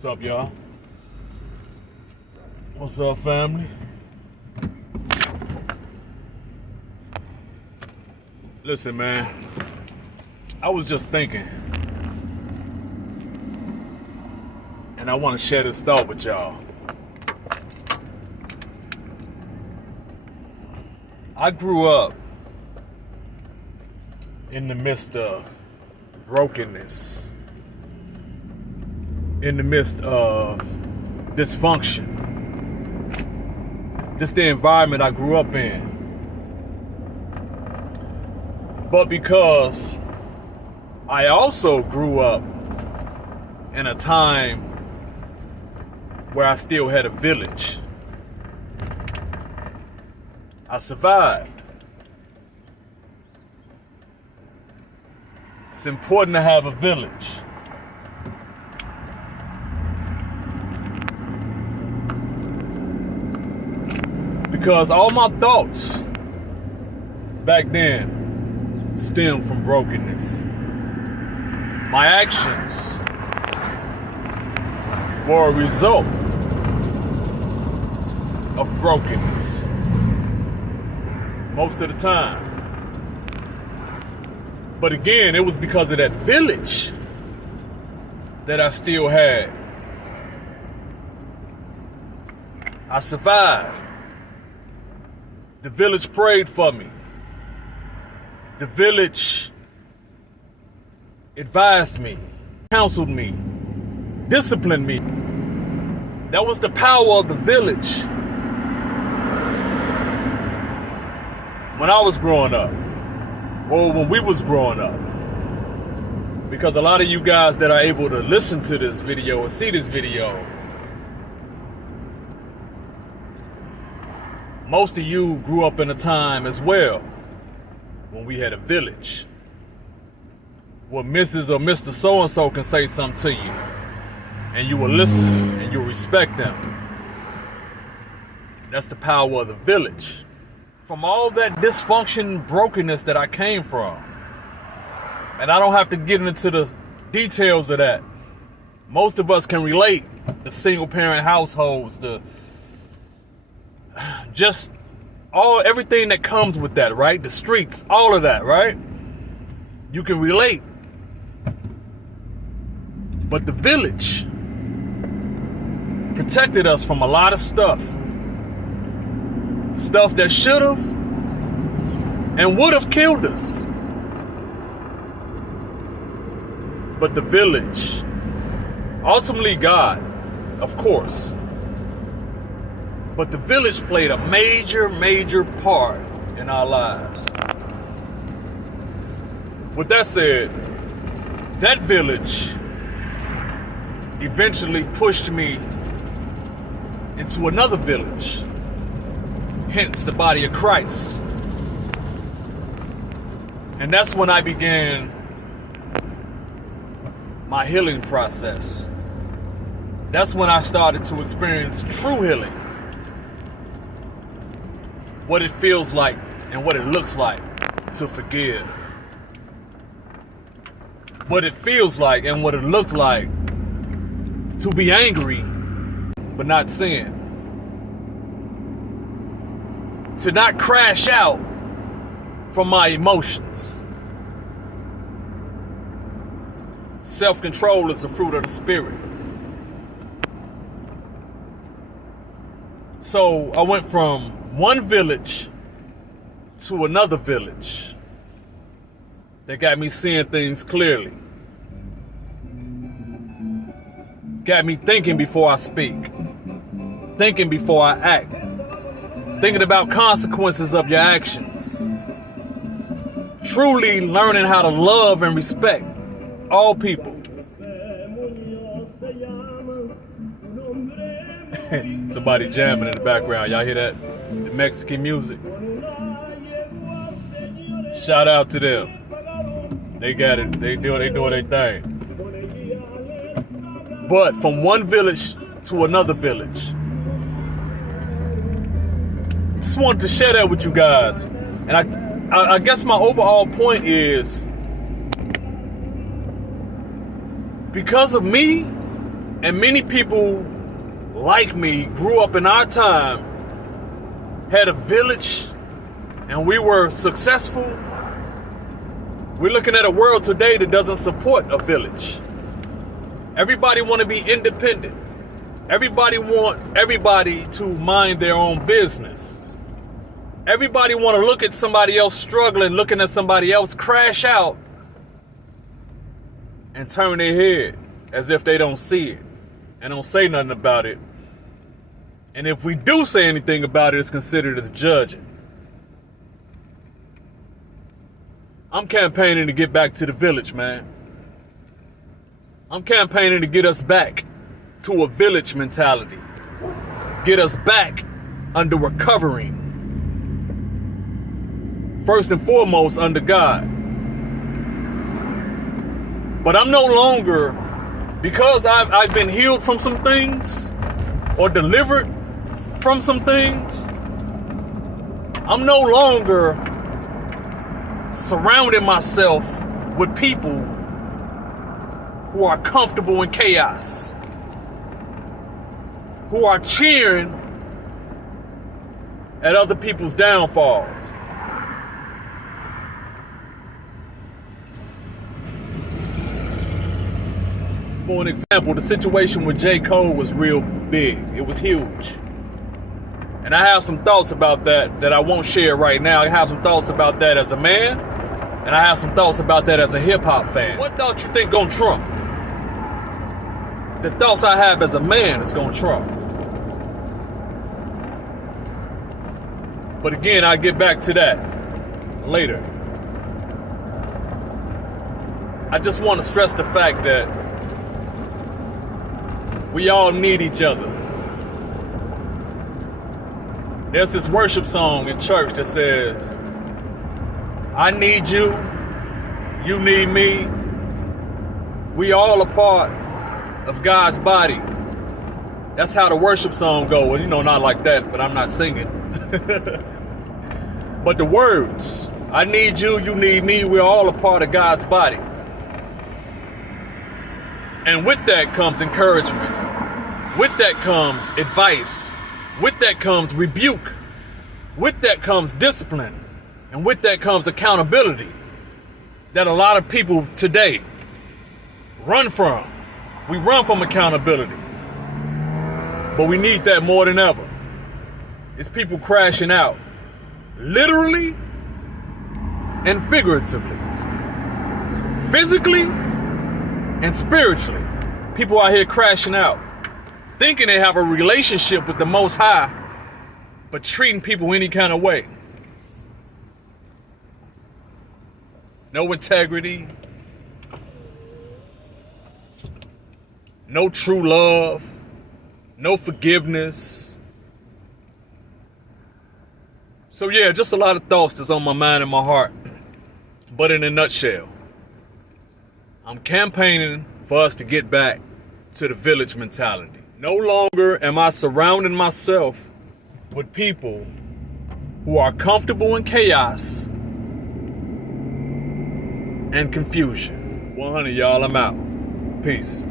What's up, y'all? What's up, family? Listen, man, I was just thinking, and I want to share this thought with y'all. I grew up in the midst of brokenness, in the midst of dysfunction. This is the environment I grew up in. But because I also grew up in a time where I still had a village, I survived. It's important to have a village. Because all my thoughts back then stemmed from brokenness. My actions were a result of brokenness most of the time. But again, it was because of that village that I still had. I survived. The village prayed for me. The village advised me, counseled me, disciplined me. That was the power of the village when I was growing up, or when we was growing up. Because a lot of you guys that are able to listen to this video or see this video, most of you grew up in a time as well when we had a village, where Mrs. or Mr. So-and-so can say something to you, and you will listen and you'll respect them. That's the power of the village. From all that dysfunction, brokenness that I came from, and I don't have to get into the details of that. Most of us can relate to single parent households, to just everything that comes with that, right? The streets, all of that, right? You can relate. But the village protected us from a lot of stuff. Stuff that should have and would have killed us. But the village, ultimately God, of course, but the village played a major part in our lives. With that said, that village eventually pushed me into another village, hence the body of Christ. And that's when I began my healing process. That's when I started to experience true healing. What it feels like and what it looks like to forgive. What it feels like and what it looks like to be angry but not sin. To not crash out from my emotions. Self-control is a fruit of the Spirit. So I went from one village to another village that got me seeing things clearly. Got me thinking before I speak. Thinking before I act. Thinking about consequences of your actions. Truly learning how to love and respect all people. Somebody jamming in the background. Y'all hear that? The Mexican music. Shout out to them. They got it. They doing their thing. But from one village to another village. Just wanted to share that with you guys. And I guess my overall point is, because of me And many people like me grew up in our time, had a village, and we were successful. We're looking at a world today that doesn't support a village. Everybody want to be independent. Everybody want everybody to mind their own business. Everybody want to look at somebody else struggling, looking at somebody else crash out, and turn their head as if they don't see it and don't say nothing about it. And if we do say anything about it, it's considered as judging. I'm campaigning to get back to the village, man. I'm campaigning to get us back to a village mentality. Get us back under recovering. First and foremost, under God. But I'm no longer, because I've been healed from some things or delivered from some things, I'm no longer surrounding myself with people who are comfortable in chaos, who are cheering at other people's downfalls. For an example, the situation with J. Cole was real big. It was huge. And I have some thoughts about that I won't share right now. I have some thoughts about that as a man, and I have some thoughts about that as a hip-hop fan. What thought you think gonna trump? The thoughts I have as a man is gonna trump. But again, I'll get back to that later. I just want to stress the fact that we all need each other. There's this worship song in church that says, I need you, you need me. We all a part of God's body. That's how the worship song goes. Well, you know, not like that, but I'm not singing. But the words, I need you, you need me, we're all a part of God's body. And with that comes encouragement. With that comes advice. With that comes rebuke. With that comes discipline. And with that comes accountability that a lot of people today run from. We run from accountability. But we need that more than ever. It's people crashing out. Literally and figuratively. Physically and spiritually. People out here crashing out. Thinking they have a relationship with the Most High, but treating people any kind of way. No integrity. No true love. No forgiveness. So yeah, just a lot of thoughts that's on my mind and my heart. But in a nutshell, I'm campaigning for us to get back to the village mentality. No longer am I surrounding myself with people who are comfortable in chaos and confusion. 100, y'all, I'm out. Peace.